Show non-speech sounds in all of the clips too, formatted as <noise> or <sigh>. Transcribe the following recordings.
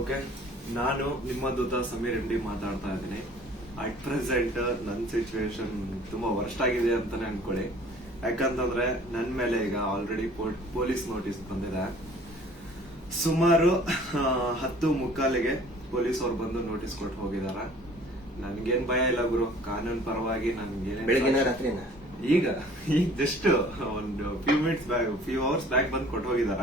Okay ನಾನು ನಿಮ್ಮ ದೂತ Sameer M D ಮಾತಾಡ್ತಾ ಇದ್ದೀನಿ ಅಟ್ ಪ್ರೆಸೆಂಟ್ ನನ್ನ ಸಿಚುವೇಶನ್ ತುಂಬಾ ವರ್ಸ್ಟ್ ಆಗಿದೆ ಅಂತಾನೆ ಅನ್ಕೊಳ್ಳಿ ಯಾಕಂತಂದ್ರೆ ನನ್ನ ಮೇಲೆ ಈಗ ಆಲ್ರೆಡಿ ಪೊಲೀಸ್ ನೋಟಿಸ್ ಬಂದಿದೆ ಸುಮಾರು ಹತ್ತು ಮುಕ್ಕಾಲಿಗೆ ಪೊಲೀಸ್ ಅವ್ರು ಬಂದು ನೋಟಿಸ್ ಕೊಟ್ಟು ಹೋಗಿದಾರ ನನ್ಗೇನ್ ಭಯ ಇಲ್ಲ ಗುರು ಕಾನೂನು ಪರವಾಗಿ ನನ್ಗೆ ಈಗ <laughs> ಈಗ ಜಸ್ಟ್ ಒಂದು few minutes few hours back ಬಂದು ಕೊಟ್ಟು ಹೋಗಿದಾರ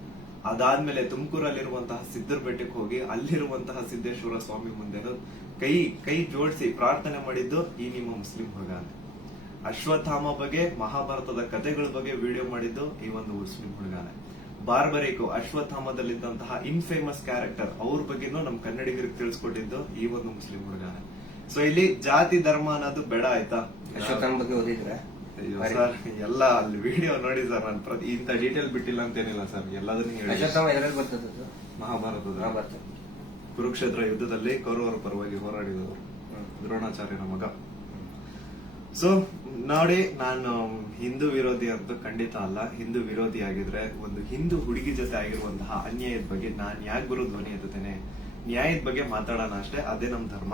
ಅದಾದ್ಮೇಲೆ ತುಮಕೂರಲ್ಲಿರುವಂತಹ ಸಿದ್ದರ ಬೆಟ್ಟಕ್ಕೆ ಹೋಗಿ ಅಲ್ಲಿರುವಂತಹ ಸಿದ್ದೇಶ್ವರ ಸ್ವಾಮಿ ಮುಂದೆ ಕೈ ಕೈ ಜೋಡಿಸಿ ಪ್ರಾರ್ಥನೆ ಮಾಡಿದ್ದು ಈ ನಿಮ್ಮ ಮುಸ್ಲಿಂ ಹುಡುಗ ಅಂತ ಅಶ್ವತ್ಥಾಮ ಬಗ್ಗೆ ಮಹಾಭಾರತದ ಕಥೆಗಳ ಬಗ್ಗೆ ವಿಡಿಯೋ ಮಾಡಿದ್ದು ಈ ಒಂದು ಮುಸ್ಲಿಂ ಹುಡುಗಾನೆ ಬಾರ್ಬರಿಕು ಅಶ್ವತ್ಥಾಮದಲ್ಲಿದ್ದಂತಹ ಇನ್ಫೇಮಸ್ ಕ್ಯಾರೆಕ್ಟರ್ ಅವ್ರ ಬಗ್ಗೆನೂ ನಮ್ ಕನ್ನಡಿಗರಿಗೆ ತಿಳಿಸ್ಕೊಟ್ಟಿದ್ದು ಈ ಒಂದು ಮುಸ್ಲಿಂ ಹುಡುಗಾನೆ ಸೊ ಇಲ್ಲಿ ಜಾತಿ ಧರ್ಮ ಅನ್ನೋದು ಬೇಡ ಆಯ್ತಾ ಅಶ್ವತ್ಥಾಮ ಬಗ್ಗೆ ಓದಿದ್ರೆ ಸರ್ ಎಲ್ಲ ಅಲ್ಲಿ ವಿಡಿಯೋ ನೋಡಿ ಸರ್ ನಾನು ಪ್ರತಿ ಡೀಟೇಲ್ ಬಿಟ್ಟಿಲ್ಲ ಅಂತೇನಿಲ್ಲ ಸರ್ ಎಲ್ಲದನ್ನೂ ಮಹಾಭಾರತದ ಮಹಾಭಾರತ. ಕುರುಕ್ಷೇತ್ರ ಯುದ್ಧದಲ್ಲಿ ಕೌರವರ ಪರವಾಗಿ ಹೋರಾಡಿದವರು ದ್ರೋಣಾಚಾರ್ಯನ ಮಗ ಸೊ ನೋಡಿ ನಾನು ಹಿಂದೂ ವಿರೋಧಿ ಅಂತ ಖಂಡಿತ ಅಲ್ಲ ಹಿಂದೂ ವಿರೋಧಿ ಆಗಿದ್ರೆ ಒಂದು ಹಿಂದೂ ಹುಡುಗಿ ಜೊತೆ ಆಗಿರುವಂತಹ ಅನ್ಯಾಯದ ಬಗ್ಗೆ ನಾನು ಯಾಕೆ ಬರೋ ಧ್ವನಿ ಎತ್ತೇನೆ ನ್ಯಾಯದ ಬಗ್ಗೆ ಮಾತಾಡೋಣ ಅಷ್ಟೇ ಅದೇ ನಮ್ಮ ಧರ್ಮ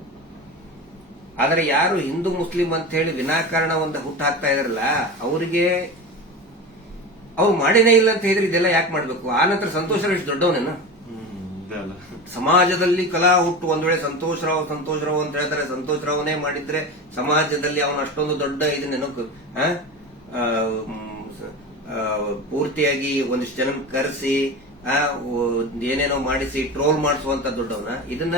ಆದರೆ ಯಾರು ಹಿಂದೂ ಮುಸ್ಲಿಂ ಅಂತ ಹೇಳಿ ವಿನಾಕಾರಣ ಒಂದು ಹುಟ್ಟು ಹಾಕ್ತಾ ಇದ್ರಲ್ಲ ಅವರಿಗೆ ಅವ್ರು ಮಾಡಿನೇ ಇಲ್ಲ ಅಂತ ಹೇಳಿದ್ರೆ ಇದೆಲ್ಲ ಯಾಕೆ ಮಾಡಬೇಕು ಆ ನಂತರ ಸಂತೋಷ ಎಷ್ಟು ದೊಡ್ಡವನೇನ ಸಮಾಜದಲ್ಲಿ ಕಲಾ ಹುಟ್ಟು ಒಂದ್ ವೇಳೆ ಸಂತೋಷರಾವ್ ಸಂತೋಷರಾವ್ ಅಂತ ಹೇಳ್ತಾರೆ ಸಂತೋಷರಾವನೇ ಮಾಡಿದ್ರೆ ಸಮಾಜದಲ್ಲಿ ಅವನ ಅಷ್ಟೊಂದು ದೊಡ್ಡ ಇದು ನೆನಕು ಪೂರ್ತಿಯಾಗಿ ಒಂದಿಷ್ಟು ಜನ ಕರೆಸಿ ಏನೇನೋ ಮಾಡಿಸಿ ಟ್ರೋಲ್ ಮಾಡಿಸುವಂತ ದೊಡ್ಡವನ ಇದನ್ನ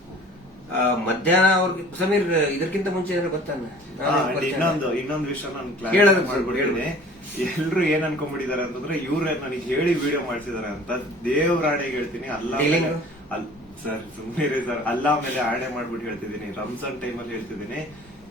ಮಧ್ಯಾಹ್ನ ಅವ್ರಿಗೆ ಸಮೀರ್ ಇದಕ್ಕಿಂತ ಮುಂಚೆ ಏನಾದ್ರು ಗೊತ್ತಾನ ಇನ್ನೊಂದು ಇನ್ನೊಂದು ವಿಷಯ ನಾನು ಮಾಡ್ಬಿಡಿ ಹೇಳಿ ಎಲ್ರು ಏನ್ ಅನ್ಕೊಂಡ್ಬಿಟ್ಟಿದ್ದಾರೆ ಅಂತಂದ್ರೆ ಇವ್ರೆ ನನಗೆ ಹೇಳಿ ವಿಡಿಯೋ ಮಾಡ್ಸಿದಾರೆ ಅಂತ ದೇವ್ರ ಹೇಳ್ತೀನಿ ಅಲ್ಲ ಅಲ್ ಸರ್ ಸುಮ್ಮನೆ ಸರ್ ಅಲ್ಲ ಮೇಲೆ ಆಣೆ ಮಾಡ್ಬಿಟ್ಟು ಹೇಳ್ತಿದ್ದೀನಿ ರಂಜಾನ್ ಅಲ್ಲಿ ಹೇಳ್ತಿದ್ದೀನಿ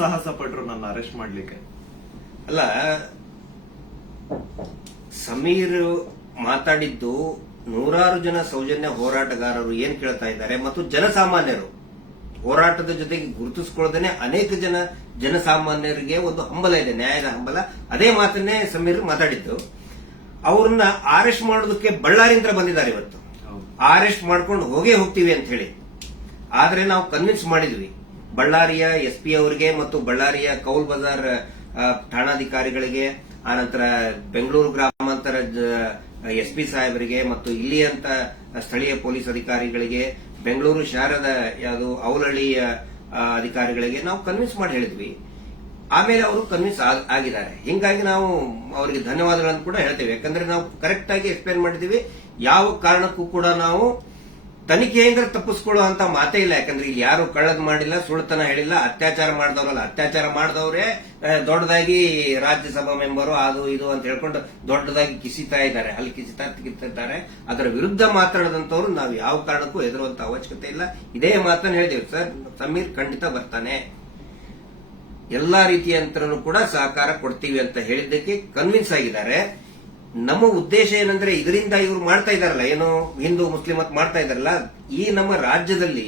ಸಾಹಸ ಪಟ್ರು ನನ್ನ ಅರೆಸ್ಟ್ ಮಾಡ್ಲಿಕ್ಕೆ ಅಲ್ಲ ಸಮೀರ್ ಮಾತಾಡಿದ್ದು ನೂರಾರು ಜನ ಸೌಜನ್ಯ ಹೋರಾಟಗಾರರು ಏನ್ ಕೇಳ್ತಾ ಇದ್ದಾರೆ ಮತ್ತು ಜನಸಾಮಾನ್ಯರು ಹೋರಾಟದ ಜೊತೆಗೆ ಗುರುತಿಸಿಕೊಳ್ಳದೇ ಅನೇಕ ಜನ ಜನಸಾಮಾನ್ಯರಿಗೆ ಒಂದು ಹಂಬಲ ಇದೆ ನ್ಯಾಯದ ಹಂಬಲ ಅದೇ ಮಾತನ್ನೇ ಸಮೀರ್ ಮಾತಾಡಿದ್ದು ಅವ್ರನ್ನ ಅರೆಸ್ಟ್ ಮಾಡೋದಕ್ಕೆ ಬಳ್ಳಾರಿಯಿಂದ ಬಂದಿದ್ದಾರೆ ಇವತ್ತು ಅರೆಸ್ಟ್ ಮಾಡ್ಕೊಂಡು ಹೋಗೇ ಹೋಗ್ತೀವಿ ಅಂತ ಹೇಳಿ ಆದ್ರೆ ನಾವು ಕನ್ವಿನ್ಸ್ ಮಾಡಿದ್ವಿ ಬಳ್ಳಾರಿಯ ಎಸ್ ಪಿ ಅವರಿಗೆ ಮತ್ತು ಬಳ್ಳಾರಿಯ ಕೌಲ್ ಬಜಾರ್ ಠಾಣಾಧಿಕಾರಿಗಳಿಗೆ ಆನಂತರ ಬೆಂಗಳೂರು ಗ್ರಾಮಾಂತರ ಎಸ್ ಪಿ ಸಾಹೇಬರಿಗೆ ಮತ್ತು ಇಲ್ಲಿಯಂತ ಸ್ಥಳೀಯ ಪೊಲೀಸ್ ಅಧಿಕಾರಿಗಳಿಗೆ ಬೆಂಗಳೂರು ಶಹರದ ಯಾವುದು ಅವಲಹಳ್ಳಿಯ ಅಧಿಕಾರಿಗಳಿಗೆ ನಾವು ಕನ್ವಿನ್ಸ್ ಮಾಡಿ ಹೇಳಿದ್ವಿ ಆಮೇಲೆ ಅವರು ಕನ್ವಿನ್ಸ್ ಆಗಿದ್ದಾರೆ ಹಿಂಗಾಗಿ ನಾವು ಅವರಿಗೆ ಧನ್ಯವಾದಗಳನ್ನು ಕೂಡ ಹೇಳ್ತೇವೆ ಯಾಕಂದ್ರೆ ನಾವು ಕರೆಕ್ಟ್ ಆಗಿ ಎಕ್ಸ್ಪ್ಲೇನ್ ಮಾಡಿದೀವಿ ಯಾವ ಕಾರಣಕ್ಕೂ ಕೂಡ ನಾವು ತನಿಖೆಯಿಂದ ತಪ್ಪಿಸ್ಕೊಳ್ಳೋ ಅಂತ ಮಾತೇ ಇಲ್ಲ ಯಾಕಂದ್ರೆ ಇಲ್ಲಿ ಯಾರು ಕಳ್ಳದ್ ಮಾಡಿಲ್ಲ ಸುಳ್ತನ ಹೇಳಿಲ್ಲ ಅತ್ಯಾಚಾರ ಮಾಡಿದವರಲ್ಲ ಅತ್ಯಾಚಾರ ಮಾಡಿದವ್ರೆ ದೊಡ್ಡದಾಗಿ ರಾಜ್ಯಸಭಾ ಮೆಂಬರು ಅದು ಇದು ಅಂತ ಹೇಳ್ಕೊಂಡು ದೊಡ್ಡದಾಗಿ ಕಿಸಿತಾ ಇದ್ದಾರೆ ಅಲ್ಲಿ ಕಿಸಿತಾ ಇದ್ದಾರೆ ಅದರ ವಿರುದ್ಧ ಮಾತಾಡದಂತವ್ರು ನಾವು ಯಾವ ಕಾರಣಕ್ಕೂ ಹೆದರುವಂತ ಅವಶ್ಯಕತೆ ಇಲ್ಲ ಇದೇ ಮಾತನ್ನು ಹೇಳಿದೆವು ಸರ್ ಸಮೀರ್ ಖಂಡಿತ ಬರ್ತಾನೆ ಎಲ್ಲಾ ರೀತಿಯ ಕೂಡ ಸಹಕಾರ ಕೊಡ್ತೀವಿ ಅಂತ ಹೇಳಿದ್ದಕ್ಕೆ ಕನ್ವಿನ್ಸ್ ಆಗಿದ್ದಾರೆ ನಮ್ಮ ಉದ್ದೇಶ ಏನಂದ್ರೆ ಇದರಿಂದ ಇವರು ಮಾಡ್ತಾ ಇದಾರಲ್ಲ ಏನು ಹಿಂದೂ ಮುಸ್ಲಿಂ ಅಂತ ಮಾಡ್ತಾ ಇದಾರಲ್ಲ ಈ ನಮ್ಮ ರಾಜ್ಯದಲ್ಲಿ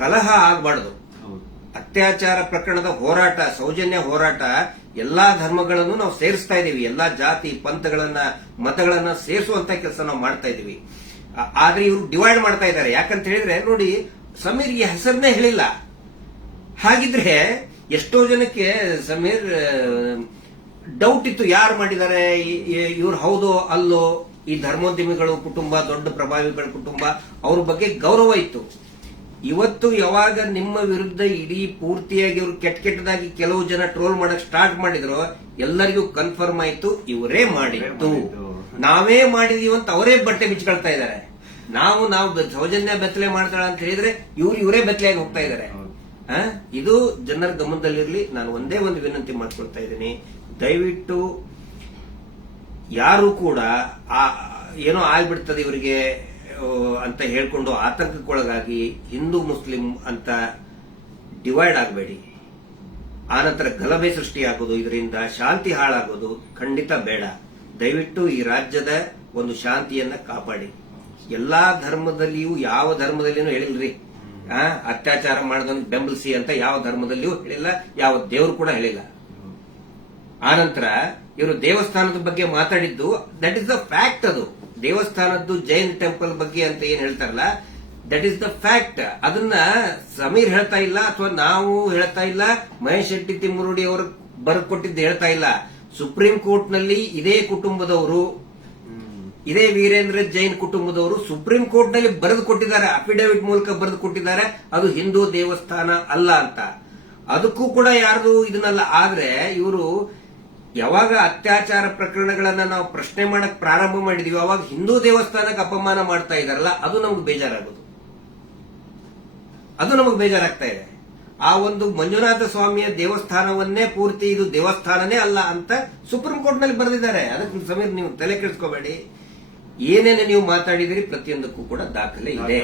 ಕಲಹ ಆಗಬಾರ್ದು ಅತ್ಯಾಚಾರ ಪ್ರಕರಣದ ಹೋರಾಟ ಸೌಜನ್ಯ ಹೋರಾಟ ಎಲ್ಲಾ ಧರ್ಮಗಳನ್ನು ನಾವು ಸೇರಿಸ್ತಾ ಇದೀವಿ ಎಲ್ಲಾ ಜಾತಿ ಪಂಥಗಳನ್ನ ಮತಗಳನ್ನ ಸೇರಿಸುವಂತ ಕೆಲಸ ನಾವು ಮಾಡ್ತಾ ಇದೀವಿ ಆದ್ರೆ ಇವರು ಡಿವೈಡ್ ಮಾಡ್ತಾ ಇದ್ದಾರೆ ಯಾಕಂತ ಹೇಳಿದ್ರೆ ನೋಡಿ ಸಮೀರ್ಗೆ ಹೆಸರನ್ನೇ ಹೇಳಿಲ್ಲ ಹಾಗಿದ್ರೆ ಎಷ್ಟೋ ಜನಕ್ಕೆ ಸಮೀರ್ ಡೌಟ್ ಇತ್ತು ಯಾರು ಮಾಡಿದ್ದಾರೆ ಇವ್ರು ಹೌದು ಅಲ್ಲೋ ಈ ಧರ್ಮೋದ್ಯಮಿಗಳು ಕುಟುಂಬ ದೊಡ್ಡ ಪ್ರಭಾವಿಗಳ ಕುಟುಂಬ ಅವ್ರ ಬಗ್ಗೆ ಗೌರವ ಇತ್ತು ಇವತ್ತು ಯಾವಾಗ ನಿಮ್ಮ ವಿರುದ್ಧ ಇಡೀ ಪೂರ್ತಿಯಾಗಿ ಇವರು ಕೆಟ್ಟ ಕೆಟ್ಟದಾಗಿ ಕೆಲವು ಜನ ಟ್ರೋಲ್ ಮಾಡಕ್ ಸ್ಟಾರ್ಟ್ ಮಾಡಿದ್ರು ಎಲ್ಲರಿಗೂ ಕನ್ಫರ್ಮ್ ಆಯ್ತು ಇವರೇ ಮಾಡಿತ್ತು ನಾವೇ ಅಂತ ಅವರೇ ಬಟ್ಟೆ ಬಿಚ್ಕೊಳ್ತಾ ಇದ್ದಾರೆ ನಾವು ನಾವು ಸೌಜನ್ಯ ಬೆತ್ತಲೆ ಮಾಡ್ತಾಳ ಅಂತ ಹೇಳಿದ್ರೆ ಇವ್ರು ಇವರೇ ಬೆತ್ತಲೆಯಾಗಿ ಹೋಗ್ತಾ ಇದ್ದಾರೆ ಇದು ಜನರ ಗಮನದಲ್ಲಿರ್ಲಿ ನಾನು ಒಂದೇ ಒಂದು ವಿನಂತಿ ಮಾಡ್ಕೊಳ್ತಾ ಇದ್ದೀನಿ ದಯವಿಟ್ಟು ಯಾರು ಕೂಡ ಆ ಏನೋ ಆಗ್ಬಿಡ್ತದೆ ಇವರಿಗೆ ಅಂತ ಹೇಳ್ಕೊಂಡು ಆತಂಕಕ್ಕೊಳಗಾಗಿ ಹಿಂದೂ ಮುಸ್ಲಿಂ ಅಂತ ಡಿವೈಡ್ ಆಗಬೇಡಿ ಆನಂತರ ಗಲಭೆ ಸೃಷ್ಟಿಯಾಗೋದು ಇದರಿಂದ ಶಾಂತಿ ಹಾಳಾಗೋದು ಖಂಡಿತ ಬೇಡ ದಯವಿಟ್ಟು ಈ ರಾಜ್ಯದ ಒಂದು ಶಾಂತಿಯನ್ನ ಕಾಪಾಡಿ ಎಲ್ಲಾ ಧರ್ಮದಲ್ಲಿಯೂ ಯಾವ ಧರ್ಮದಲ್ಲಿನೂ ಹೇಳಿಲ್ರಿ ಅತ್ಯಾಚಾರ ಮಾಡೋದನ್ನ ಬೆಂಬಲಿಸಿ ಅಂತ ಯಾವ ಧರ್ಮದಲ್ಲಿಯೂ ಹೇಳಿಲ್ಲ ಯಾವ ದೇವರು ಕೂಡ ಹೇಳಿಲ್ಲ ಆನಂತರ ಇವರು ದೇವಸ್ಥಾನದ ಬಗ್ಗೆ ಮಾತಾಡಿದ್ದು ದಟ್ ಇಸ್ ದ ಫ್ಯಾಕ್ಟ್ ಅದು ದೇವಸ್ಥಾನದ್ದು ಜೈನ್ ಟೆಂಪಲ್ ಬಗ್ಗೆ ಅಂತ ಏನ್ ಹೇಳ್ತಾರಲ್ಲ ದಟ್ ಇಸ್ ದ ಫ್ಯಾಕ್ಟ್ ಅದನ್ನ ಸಮೀರ್ ಹೇಳ್ತಾ ಇಲ್ಲ ಅಥವಾ ನಾವು ಹೇಳ್ತಾ ಇಲ್ಲ ಮಹೇಶ್ ಶೆಟ್ಟಿ ತಿಮ್ಮುರುಡಿ ಅವರು ಬರ್ಕೊಟ್ಟಿದ್ದು ಹೇಳ್ತಾ ಇಲ್ಲ ಸುಪ್ರೀಂ ಕೋರ್ಟ್ ನಲ್ಲಿ ಇದೇ ಕುಟುಂಬದವರು ಇದೇ ವೀರೇಂದ್ರ ಜೈನ್ ಕುಟುಂಬದವರು ಸುಪ್ರೀಂ ಕೋರ್ಟ್ ನಲ್ಲಿ ಬರೆದು ಕೊಟ್ಟಿದ್ದಾರೆ ಅಫಿಡವಿಟ್ ಮೂಲಕ ಬರೆದು ಕೊಟ್ಟಿದ್ದಾರೆ ಅದು ಹಿಂದೂ ದೇವಸ್ಥಾನ ಅಲ್ಲ ಅಂತ ಅದಕ್ಕೂ ಕೂಡ ಯಾರ್ದು ಇದನ್ನಲ್ಲ ಆದ್ರೆ ಇವರು ಯಾವಾಗ ಅತ್ಯಾಚಾರ ಪ್ರಕರಣಗಳನ್ನ ನಾವು ಪ್ರಶ್ನೆ ಮಾಡಕ್ ಪ್ರಾರಂಭ ಮಾಡಿದೀವಿ ಅವಾಗ ಹಿಂದೂ ದೇವಸ್ಥಾನಕ್ಕೆ ಅಪಮಾನ ಮಾಡ್ತಾ ಇದಾರಲ್ಲ ಅದು ನಮ್ಗೆ ಬೇಜಾರಾಗೋದು ಅದು ನಮಗ್ ಬೇಜಾರಾಗ್ತಾ ಇದೆ ಆ ಒಂದು ಮಂಜುನಾಥ ಸ್ವಾಮಿಯ ದೇವಸ್ಥಾನವನ್ನೇ ಪೂರ್ತಿ ಇದು ದೇವಸ್ಥಾನನೇ ಅಲ್ಲ ಅಂತ ಸುಪ್ರೀಂ ಕೋರ್ಟ್ ನಲ್ಲಿ ಬರೆದಿದ್ದಾರೆ ಅದಕ್ಕೆ ಸಮೀರ್ ನೀವು ತಲೆ ಕೆಡಿಸ್ಕೋಬೇಡಿ ಏನೇನೆ ನೀವು ಮಾತಾಡಿದಿರಿ ಪ್ರತಿಯೊಂದಕ್ಕೂ ಕೂಡ ದಾಖಲೆ ಇದೆ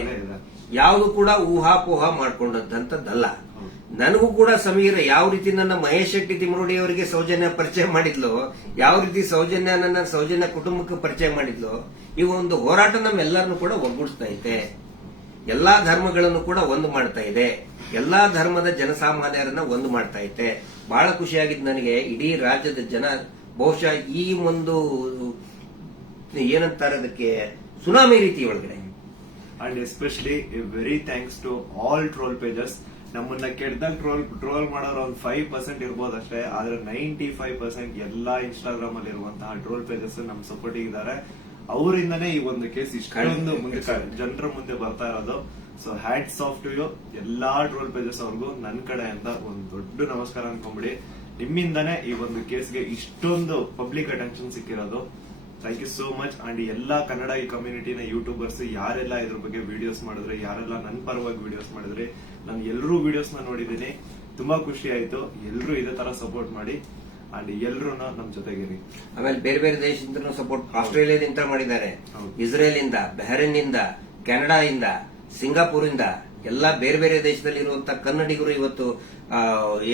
ಯಾವುದು ಕೂಡ ಊಹಾಪೋಹ ಮಾಡಿಕೊಂಡಂತದ್ದಲ್ಲ ನನಗೂ ಕೂಡ ಸಮೀರ ಯಾವ ರೀತಿ ನನ್ನ ಮಹೇಶ್ ಶೆಟ್ಟಿ ತಿಮರುಡಿ ಅವರಿಗೆ ಸೌಜನ್ಯ ಪರಿಚಯ ಮಾಡಿದ್ಲು ಯಾವ ರೀತಿ ಸೌಜನ್ಯ ನನ್ನ ಸೌಜನ್ಯ ಕುಟುಂಬಕ್ಕೆ ಪರಿಚಯ ಮಾಡಿದ್ಲು ಈ ಒಂದು ಹೋರಾಟ ನಮ್ಮೆಲ್ಲರನ್ನು ಕೂಡ ಒಗ್ಗೂಡಿಸ್ತಾ ಇದೆ ಎಲ್ಲಾ ಧರ್ಮಗಳನ್ನು ಕೂಡ ಒಂದು ಮಾಡ್ತಾ ಇದೆ ಎಲ್ಲಾ ಧರ್ಮದ ಜನಸಾಮಾನ್ಯರನ್ನ ಒಂದು ಮಾಡ್ತಾ ಇದೆ ಬಹಳ ಖುಷಿಯಾಗಿದ್ದು ನನಗೆ ಇಡೀ ರಾಜ್ಯದ ಜನ ಬಹುಶಃ ಈ ಒಂದು ಏನಂತಾರೆ ಅದಕ್ಕೆ ಸುನಾಮಿ ರೀತಿ ಒಳಗಡೆ and especially very thanks to all troll pages ನಮ್ಮನ್ನ ಕೆಟ್ಟದಾಗ ಟ್ರೋಲ್ ಟ್ರೋಲ್ ಮಾಡೋರು ಒಂದು ಫೈವ್ ಪರ್ಸೆಂಟ್ ಇರ್ಬೋದು ಅಷ್ಟೇ ಆದ್ರೆ ನೈಂಟಿ ಫೈವ್ ಪರ್ಸೆಂಟ್ ಎಲ್ಲಾ ಇನ್ಸ್ಟಾಗ್ರಾಮ್ ಅಲ್ಲಿ ಇರುವಂತಹ ಟ್ರೋಲ್ ಪೇಜಸ್ ನಮ್ ಸಪೋರ್ಟ್ ಇದ್ದಾರೆ ಅವರಿಂದನೇ ಈ ಒಂದು ಕೇಸ್ ಇಷ್ಟೊಂದು ಮುಂದೆ ಜನರ ಮುಂದೆ ಬರ್ತಾ ಇರೋದು so hats off to you ಎಲ್ಲಾ ಟ್ರೋಲ್ ಪೇಜಸ್ ಅವ್ರಿಗೂ ನನ್ನ ಅಂತ ಒಂದು ದೊಡ್ಡ ನಮಸ್ಕಾರ ಅನ್ಕೊಂಬಿಡಿ ನಿಮ್ಮಿಂದನೇ ಈ ಒಂದು ಕೇಸ್ಗೆ ಇಷ್ಟೊಂದು ಪಬ್ಲಿಕ್ ಅಟೆನ್ಷನ್ ಸಿಕ್ಕಿರೋದು thank you so much and ಎಲ್ಲ ಕನ್ನಡ ಈ ಕಮ್ಯುನಿಟಿನ ಯೂಟ್ಯೂಬರ್ಸ್ ಯಾರೆಲ್ಲ ಇದ್ರ ಬಗ್ಗೆ ವಿಡಿಯೋಸ್ ಮಾಡಿದ್ರೆ ಯಾರೆಲ್ಲ ನನ್ನ ಪರವಾಗಿ ವಿಡಿಯೋಸ್ ಮಾಡಿದ್ರೆ ನಾನು ಎಲ್ಲರೂ ನ ನೋಡಿದ್ದೀನಿ ತುಂಬಾ ಖುಷಿ ಆಯ್ತು ಎಲ್ಲರೂ ಇದೇ ತರ ಸಪೋರ್ಟ್ ಮಾಡಿ ಅಂಡ್ ಎಲ್ಲರೂ ನಮ್ಮ ಜೊತೆಗಿರಿ ಆಮೇಲೆ ಬೇರೆ ಬೇರೆ ದೇಶದಿಂದ ಸಪೋರ್ಟ್ ಆಸ್ಟ್ರೇಲಿಯಾದಿಂದ ಮಾಡಿದ್ದಾರೆ ಇಸ್ರೇಲ್ ಇಂದ ಬಹರೇನ್ ಇಂದ ಕೆನಡಾ ಇಂದ ಸಿಂಗಾಪುರ್ ಇಂದ ಎಲ್ಲ ಬೇರೆ ಬೇರೆ ದೇಶದಲ್ಲಿ ಇರುವಂತ ಕನ್ನಡಿಗರು ಇವತ್ತು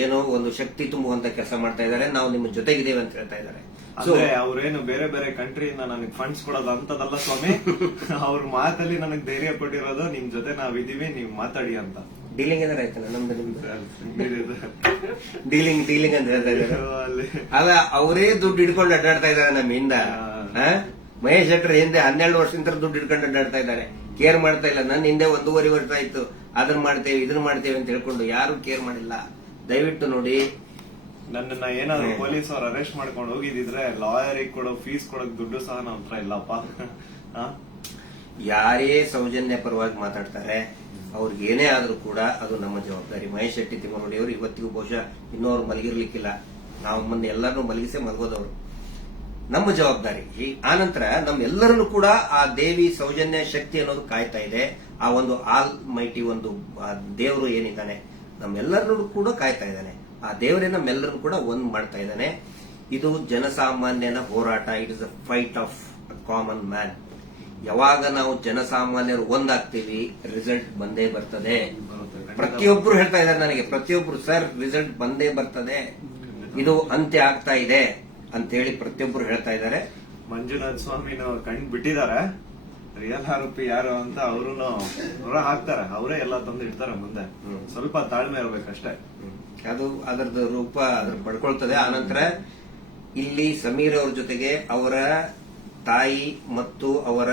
ಏನೋ ಒಂದು ಶಕ್ತಿ ತುಂಬುವಂತ ಕೆಲಸ ಮಾಡ್ತಾ ಇದ್ದಾರೆ ನಾವು ನಿಮ್ಮ ಜೊತೆಗಿದ್ದೇವೆ ಅಂತ ಹೇಳ್ತಾ ಇದ್ದಾರೆ ಅಂದ್ರೆ ಅವ್ರೇನು ಬೇರೆ ಬೇರೆ ಕಂಟ್ರಿಯಿಂದ ನನಗೆ ಫಂಡ್ಸ್ ಕೊಡೋದು ಅಂತದಲ್ಲ ಸ್ವಾಮಿ <laughs> ಅವ್ರ ಮಾತಲ್ಲಿ ನನಗೆ ಧೈರ್ಯ ಕೊಟ್ಟಿರೋದು ನಿಮ್ ಜೊತೆ ನಾವಿದೀವಿ ನೀವ್ ಮಾತಾಡಿ ಅಂತ ಡೀಲಿಂಗ್ ಅಂದ್ರೆ ಆಯ್ತಲ್ಲ ನಮ್ದು ಡೀಲಿಂಗ್ ಡೀಲಿಂಗ್ ಅಂತ ಹೇಳ್ತಾ ಇದ್ದಾರೆ ಅಲ್ಲ ಅವರೇ ದುಡ್ಡು ಹಿಡ್ಕೊಂಡು ಅಡ್ಡಾಡ್ತಾ ಇದ್ದಾರೆ ನಮ್ಮಿಂದ ಮಹೇಶ್ ಶೆಟ್ಟರ್ ಹಿಂದೆ ಹನ್ನೆರಡು ವರ್ಷದಿಂದ ದುಡ್ಡು ಹಿಡ್ಕೊಂಡು ಅಡ್ಡಾಡ್ತಾ ಇದ್ದಾರೆ ಕೇರ್ ಮಾಡ್ತಾ ಇಲ್ಲ ನನ್ನ ಹಿಂದೆ ಒಂದೂವರೆ ವರ್ಷ ಆಯ್ತು ಅದನ್ನ ಮಾಡ್ತೇವೆ ಇದನ್ನ ಮಾಡ್ತೇವೆ ಅಂತ ಹೇಳ್ಕೊಂಡು ಯಾರು ಕೇರ್ ಮಾಡಿಲ್ಲ ದಯವಿಟ್ಟು ನೋಡಿ ನನ್ನ ಏನಾದ್ರು ಪೊಲೀಸ್ ಅವ್ರು ಅರೆಸ್ಟ್ ಮಾಡ್ಕೊಂಡು ಹೋಗಿದ್ರೆ ಲಾಯರ್ ಕೊಡೋ ಫೀಸ್ ಕೊಡೋಕ್ ದುಡ್ಡು ಸಹ ನಮ್ ಹತ್ರ ಇಲ್ಲಪ್ಪ ಯಾರೇ ಸೌಜನ್ಯ ಪರವಾಗಿ ಮಾತಾಡ್ತಾರೆ ಅವ್ರಿಗೆ ಏನೇ ಆದ್ರೂ ಕೂಡ ಅದು ನಮ್ಮ ಜವಾಬ್ದಾರಿ ಮಹೇಶ್ ಶೆಟ್ಟಿ ತಿಮ್ಮನೋಡಿ ಅವರು ಇವತ್ತಿಗೂ ಬಹುಶಃ ಇನ್ನೂ ಅವ್ರು ಮಲಗಿರ್ಲಿಕ್ಕಿಲ್ಲ ನಾವು ಮೊನ್ನೆ ಎಲ್ಲರನ್ನೂ ಮಲಗಿಸೇ ಮಲಗೋದವ್ರು ನಮ್ಮ ಜವಾಬ್ದಾರಿ ಈ ಆನಂತರ ನಮ್ಮೆಲ್ಲರನ್ನು ಕೂಡ ಆ ದೇವಿ ಸೌಜನ್ಯ ಶಕ್ತಿ ಅನ್ನೋದು ಕಾಯ್ತಾ ಇದೆ ಆ ಒಂದು ಆಲ್ ಮೈಟಿ ಒಂದು ದೇವರು ಏನಿದ್ದಾನೆ ನಮ್ಮೆಲ್ಲರನ್ನು ಕೂಡ ಕಾಯ್ತಾ ಇದ್ದಾನೆ ಆ ದೇವರೇ ನಮ್ಮೆಲ್ಲರೂ ಕೂಡ ಒಂದ್ ಮಾಡ್ತಾ ಇದ್ದಾನೆ ಇದು ಜನಸಾಮಾನ್ಯನ ಹೋರಾಟ it is a fight of a common man ಯಾವಾಗ ನಾವು ಜನಸಾಮಾನ್ಯರು ಒಂದಾಗ್ತೀವಿ ರಿಸಲ್ಟ್ ಬಂದೇ ಬರ್ತದೆ ಪ್ರತಿಯೊಬ್ರು ಹೇಳ್ತಾ ಇದ್ದಾರೆ ನನಗೆ ಪ್ರತಿಯೊಬ್ರು ಸರ್ ರಿಸಲ್ಟ್ ಬಂದೇ ಬರ್ತದೆ ಇದು ಅಂತ್ಯ ಆಗ್ತಾ ಇದೆ ಅಂತ ಹೇಳಿ ಪ್ರತಿಯೊಬ್ರು ಹೇಳ್ತಾ ಇದ್ದಾರೆ ಮಂಜುನಾಥ್ ಸ್ವಾಮಿ ಕಂಡು ಬಿಟ್ಟಿದ್ದಾರೆ ರಿಯಲ್ ಆರೋಪಿ ಯಾರು ಅಂತ ಅವರು ಹೊರ ಹಾಕ್ತಾರೆ ಅವರೇ ಎಲ್ಲ ತಂದು ಇಡ್ತಾರೆ ಮುಂದೆ ಸ್ವಲ್ಪ ತಾಳ್ಮೆ ಇರ್ಬೇಕಷ್ಟೇ ಅದು ಅದರದ್ದು ರೂಪ ಅದ್ರ ಪಡ್ಕೊಳ್ತದೆ ಆನಂತರ ಇಲ್ಲಿ ಸಮೀರ್ ಅವ್ರ ಜೊತೆಗೆ ಅವರ ತಾಯಿ ಮತ್ತು ಅವರ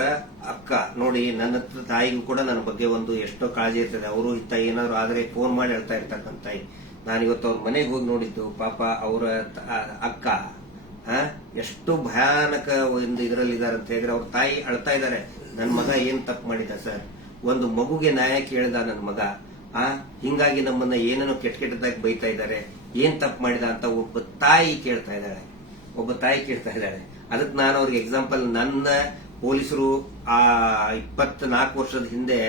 ಅಕ್ಕ ನೋಡಿ ನನ್ನ ತಾಯಿಗೂ ಕೂಡ ನನ್ನ ಬಗ್ಗೆ ಒಂದು ಎಷ್ಟೋ ಕಾಳಜಿ ಇರ್ತದೆ ಅವರು ಇತ್ತ ಏನಾದ್ರು ಆದರೆ ಫೋನ್ ಮಾಡಿ ಹೇಳ್ತಾ ಇರ್ತಕ್ಕಂಥ ತಾಯಿ ನಾನು ಇವತ್ತು ಅವ್ರ ಮನೆಗೆ ಹೋಗಿ ನೋಡಿದ್ದು ಪಾಪ ಅವರ ಅಕ್ಕ ಎಷ್ಟು ಭಯಾನಕ ಒಂದು ಇದರಲ್ಲಿ ಇದಾರೆ ಅಂತ ಹೇಳಿದ್ರೆ ಅವ್ರ ತಾಯಿ ಅಳ್ತಾ ಇದ್ದಾರೆ ನನ್ನ ಮಗ ಏನ್ ತಪ್ಪು ಮಾಡಿದ ಸರ್ ಒಂದು ಮಗುಗೆ ನ್ಯಾಯ ಕೇಳಿದ ನನ್ನ ಮಗ ಆ ಹಿಂಗಾಗಿ ನಮ್ಮನ್ನ ಏನೇನೋ ಕೆಟ್ಟ ಕೆಟ್ಟದಾಗಿ ಬೈತಾ ಇದ್ದಾರೆ ಏನ್ ತಪ್ಪು ಮಾಡಿದ ಅಂತ ಒಬ್ಬ ತಾಯಿ ಕೇಳ್ತಾ ಇದ್ದಾಳೆ ಒಬ್ಬ ತಾಯಿ ಕೇಳ್ತಾ ಇದ್ದಾಳೆ ಅದಕ್ಕೆ ನಾನು ಅವ್ರಿಗೆ ಎಕ್ಸಾಂಪಲ್ ನನ್ನ ಪೊಲೀಸರು ಆ ನಾಲ್ಕು ವರ್ಷದ ಹಿಂದೆ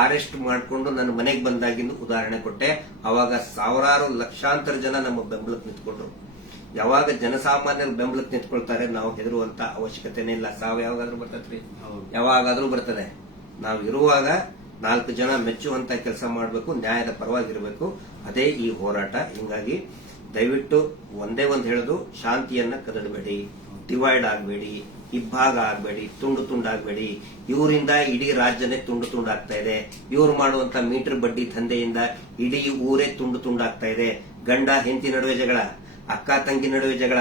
ಅರೆಸ್ಟ್ ಮಾಡಿಕೊಂಡು ನನ್ನ ಮನೆಗೆ ಬಂದಾಗಿಂದು ಉದಾಹರಣೆ ಕೊಟ್ಟೆ ಅವಾಗ ಸಾವಿರಾರು ಲಕ್ಷಾಂತರ ಜನ ನಮ್ಮ ಬೆಂಬಲಕ್ಕೆ ನಿಂತ್ಕೊಂಡ್ರು ಯಾವಾಗ ಜನಸಾಮಾನ್ಯರು ಬೆಂಬಲಕ್ಕೆ ನಿಂತ್ಕೊಳ್ತಾರೆ ನಾವು ಹೆದರುವಂತ ಅವಶ್ಯಕತೆನೇ ಇಲ್ಲ ಸಾವು ಯಾವಾಗಾದ್ರೂ ಬರ್ತದ್ರಿ ಯಾವಾಗಾದ್ರೂ ಬರ್ತದೆ ನಾವು ಇರುವಾಗ ನಾಲ್ಕು ಜನ ಮೆಚ್ಚುವಂತ ಕೆಲಸ ಮಾಡಬೇಕು ನ್ಯಾಯದ ಪರವಾಗಿರಬೇಕು ಅದೇ ಈ ಹೋರಾಟ ಹಿಂಗಾಗಿ ದಯವಿಟ್ಟು ಒಂದೇ ಒಂದು ಹೇಳೋದು ಶಾಂತಿಯನ್ನ ಕದಡಬೇಡಿ ಡಿವೈಡ್ ಆಗಬೇಡಿ ಇಬ್ಬಾಗ ಆಗಬೇಡಿ ತುಂಡು ತುಂಡಾಗಬೇಡಿ ಇವರಿಂದ ಇಡೀ ರಾಜ್ಯನೇ ತುಂಡು ತುಂಡಾಗ್ತಾ ಇದೆ ಇವ್ರು ಮಾಡುವಂತ ಮೀಟರ್ ಬಡ್ಡಿ ದಂಧೆಯಿಂದ ಇಡೀ ಊರೇ ತುಂಡು ತುಂಡಾಗ್ತಾ ಇದೆ ಗಂಡ ಹೆಂಡತಿ ನಡುವೆ ಜಗಳ ಅಕ್ಕ ತಂಗಿ ನಡುವೆ ಜಗಳ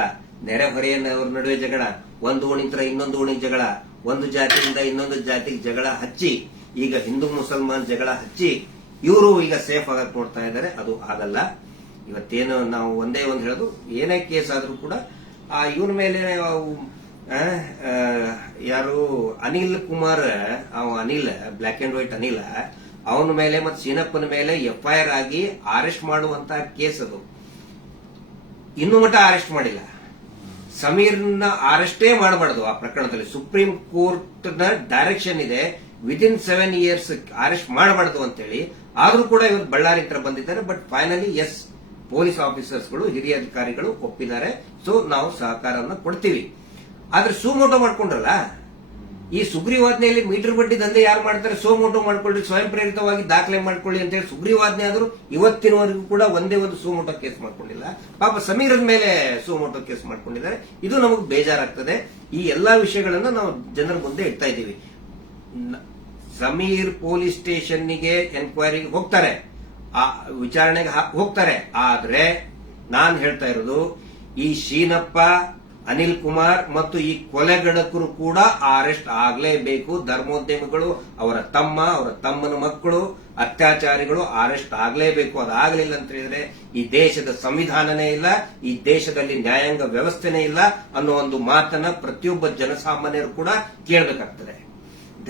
ನೆರೆ ಹೊರೆಯವ್ರ ನಡುವೆ ಜಗಳ ಒಂದು ಓಣಿಂತರ ಇನ್ನೊಂದು ಓಣಿ ಜಗಳ ಒಂದು ಜಾತಿಯಿಂದ ಇನ್ನೊಂದು ಜಾತಿಗೆ ಜಗಳ ಹಚ್ಚಿ ಈಗ ಹಿಂದೂ ಮುಸಲ್ಮಾನ್ ಜಗಳ ಹಚ್ಚಿ ಇವರು ಈಗ ಸೇಫ್ ಆಗಕ್ ನೋಡ್ತಾ ಇದ್ದಾರೆ ಅದು ಆಗಲ್ಲ ಇವತ್ತೇನು ನಾವು ಒಂದೇ ಒಂದು ಹೇಳೋದು ಏನೇ ಕೇಸ್ ಆದರೂ ಕೂಡ ಆ ಇವನ ಮೇಲೆ ಯಾರು ಅನಿಲ್ ಕುಮಾರ್ ಅವ Anil black and white Anil ಅವನ ಮೇಲೆ ಮತ್ತೆ ಸೀನಪ್ಪನ ಮೇಲೆ ಎಫ್ ಐ ಆರ್ ಆಗಿ ಅರೆಸ್ಟ್ ಮಾಡುವಂತ ಕೇಸ್ ಅದು ಇನ್ನು ಮಟ್ಟ ಅರೆಸ್ಟ್ ಮಾಡಿಲ್ಲ ಸಮೀರ್ನ ಅರೆಸ್ಟೇ ಮಾಡಬಾರ್ದು ಆ ಪ್ರಕರಣದಲ್ಲಿ ಸುಪ್ರೀಂ ನ ಡೈರೆಕ್ಷನ್ ಇದೆ ವಿದಿನ್ ಸೆವೆನ್ ಇಯರ್ಸ್ ಅರೆಸ್ಟ್ ಮಾಡಬಾರ್ದು ಅಂತೇಳಿ ಆದ್ರೂ ಕೂಡ ಇವತ್ತು ಬಳ್ಳಾರಿ ಹತ್ರ ಬಂದಿದ್ದಾರೆ ಬಟ್ ಫೈನಲಿ ಎಸ್ ಪೊಲೀಸ್ ಆಫೀಸರ್ಸ್ಗಳು ಹಿರಿಯ ಅಧಿಕಾರಿಗಳು ಒಪ್ಪಿದ್ದಾರೆ ಸೊ ನಾವು ಸಹಕಾರವನ್ನ ಕೊಡ್ತೀವಿ ಆದ್ರೆ ಮೋಟೋ ಮಾಡ್ಕೊಂಡ್ರಲ್ಲ ಈ ಸುಗ್ರೀವಾಜ್ಞೆಯಲ್ಲಿ ಮೀಟರ್ ಬಡ್ಡಿ ದಂಧೆ ಯಾರು ಮಾಡ್ತಾರೆ ಸೋಮೋಟೋ ಮಾಡ್ಕೊಳ್ಳಿ ಸ್ವಯಂ ಪ್ರೇರಿತವಾಗಿ ದಾಖಲೆ ಮಾಡ್ಕೊಳ್ಳಿ ಅಂತ ಹೇಳಿ ಸುಗ್ರೀವಾಜ್ಞೆ ಆದರೂ ಇವತ್ತಿನವರೆಗೂ ಕೂಡ ಒಂದೇ ಒಂದು ಸೋಮೋಟೋ ಕೇಸ್ ಮಾಡ್ಕೊಂಡಿಲ್ಲ ಪಾಪ ಸಮೀರದ ಮೇಲೆ ಸೋಮೋಟೋ ಕೇಸ್ ಮಾಡ್ಕೊಂಡಿದ್ದಾರೆ ಇದು ನಮಗೆ ಬೇಜಾರಾಗ್ತದೆ ಈ ಎಲ್ಲಾ ವಿಷಯಗಳನ್ನ ನಾವು ಜನರ ಮುಂದೆ ಇಡ್ತಾ ಇದ್ದೀವಿ ಸಮೀರ್ ಪೊಲೀಸ್ ಸ್ಟೇಷನ್ಗೆ ಎನ್ಕ್ವೈರಿಗೆ ಹೋಗ್ತಾರೆ ಆ ವಿಚಾರಣೆಗೆ ಹೋಗ್ತಾರೆ ಆದ್ರೆ ನಾನು ಹೇಳ್ತಾ ಇರೋದು ಈ ಶೀನಪ್ಪ ಅನಿಲ್ ಕುಮಾರ್ ಮತ್ತು ಈ ಕೊಲೆಗಡಕರು ಕೂಡ ಅರೆಸ್ಟ್ ಆಗಲೇಬೇಕು ಧರ್ಮೋದ್ಯಮಿಗಳು ಅವರ ತಮ್ಮ ಅವರ ತಮ್ಮನ ಮಕ್ಕಳು ಅತ್ಯಾಚಾರಿಗಳು ಅರೆಸ್ಟ್ ಆಗಲೇಬೇಕು ಅದಾಗಲಿಲ್ಲ ಅಂತ ಹೇಳಿದ್ರೆ ಈ ದೇಶದ ಸಂವಿಧಾನನೇ ಇಲ್ಲ ಈ ದೇಶದಲ್ಲಿ ನ್ಯಾಯಾಂಗ ವ್ಯವಸ್ಥೆನೇ ಇಲ್ಲ ಅನ್ನೋ ಒಂದು ಮಾತನ್ನ ಪ್ರತಿಯೊಬ್ಬ ಜನಸಾಮಾನ್ಯರು ಕೂಡ ಕೇಳಬೇಕಾಗ್ತದೆ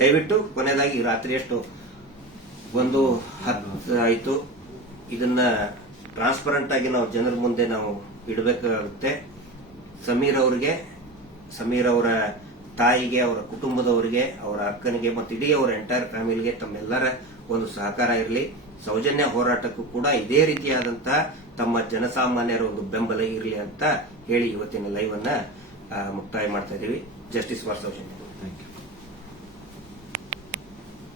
ದಯವಿಟ್ಟು ಕೊನೆಯದಾಗಿ ರಾತ್ರಿ ಎಷ್ಟು ಒಂದು ಹತ್ತು ಆಯಿತು ಇದನ್ನ ಟ್ರಾನ್ಸ್ಪರೆಂಟ್ ಆಗಿ ನಾವು ಜನರ ಮುಂದೆ ನಾವು ಇಡಬೇಕಾಗುತ್ತೆ ಸಮೀರ್ ಅವರಿಗೆ ಸಮೀರ್ ಅವರ ತಾಯಿಗೆ ಅವರ ಕುಟುಂಬದವರಿಗೆ ಅವರ ಅಕ್ಕನಿಗೆ ಮತ್ತು ಇಡೀ ಅವರ ಎಂಟೈರ್ ಫ್ಯಾಮಿಲಿಗೆ ತಮ್ಮೆಲ್ಲರ ಒಂದು ಸಹಕಾರ ಇರಲಿ ಸೌಜನ್ಯ ಹೋರಾಟಕ್ಕೂ ಕೂಡ ಇದೇ ರೀತಿಯಾದಂತಹ ತಮ್ಮ ಜನಸಾಮಾನ್ಯರ ಒಂದು ಬೆಂಬಲ ಇರಲಿ ಅಂತ ಹೇಳಿ ಇವತ್ತಿನ ಲೈವ್ ಅನ್ನ ಮುಕ್ತಾಯ ಮಾಡ್ತಾ ಇದ್ದೀವಿ ಜಸ್ಟಿಸ್ ಫಾರ್ ಸೌಜನ್ಯ